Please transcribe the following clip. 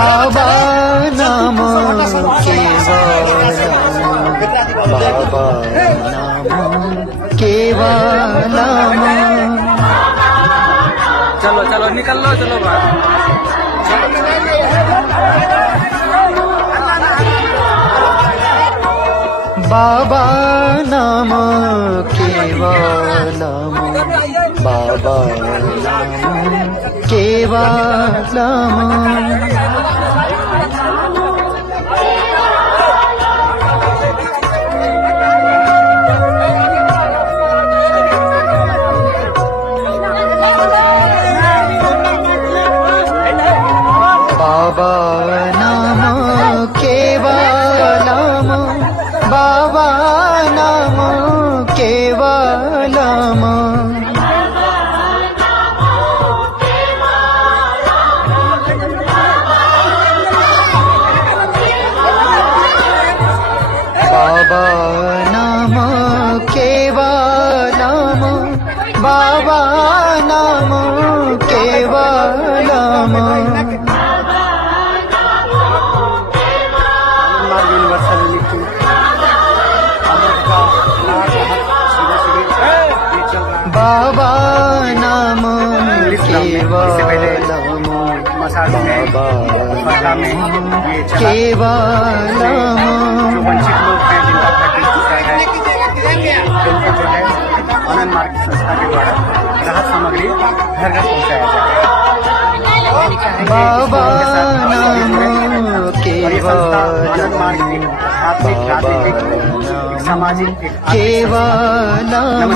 बाबा नाम केवलम, बाबा नाम केवलम। चलो चलो निकल लो, चलो बाबा नाम केवलम, बाबा नाम केवलम। बाबा नाम केवलम, बाबा नाम केवलम। बाबा नाम केवलम, बाबा नाम केवलम। बाबा नाम केवलम, बाबा केवलम। जो वंचित लोग हैं जिनका उनको जो है आनंद मार्ग संस्था के द्वारा राहत सामग्री घर घर पहुँचाया जाए। बाबा नाम केवलम, आध्यात्मिक, राजनीतिक, सामाजिक केवलम।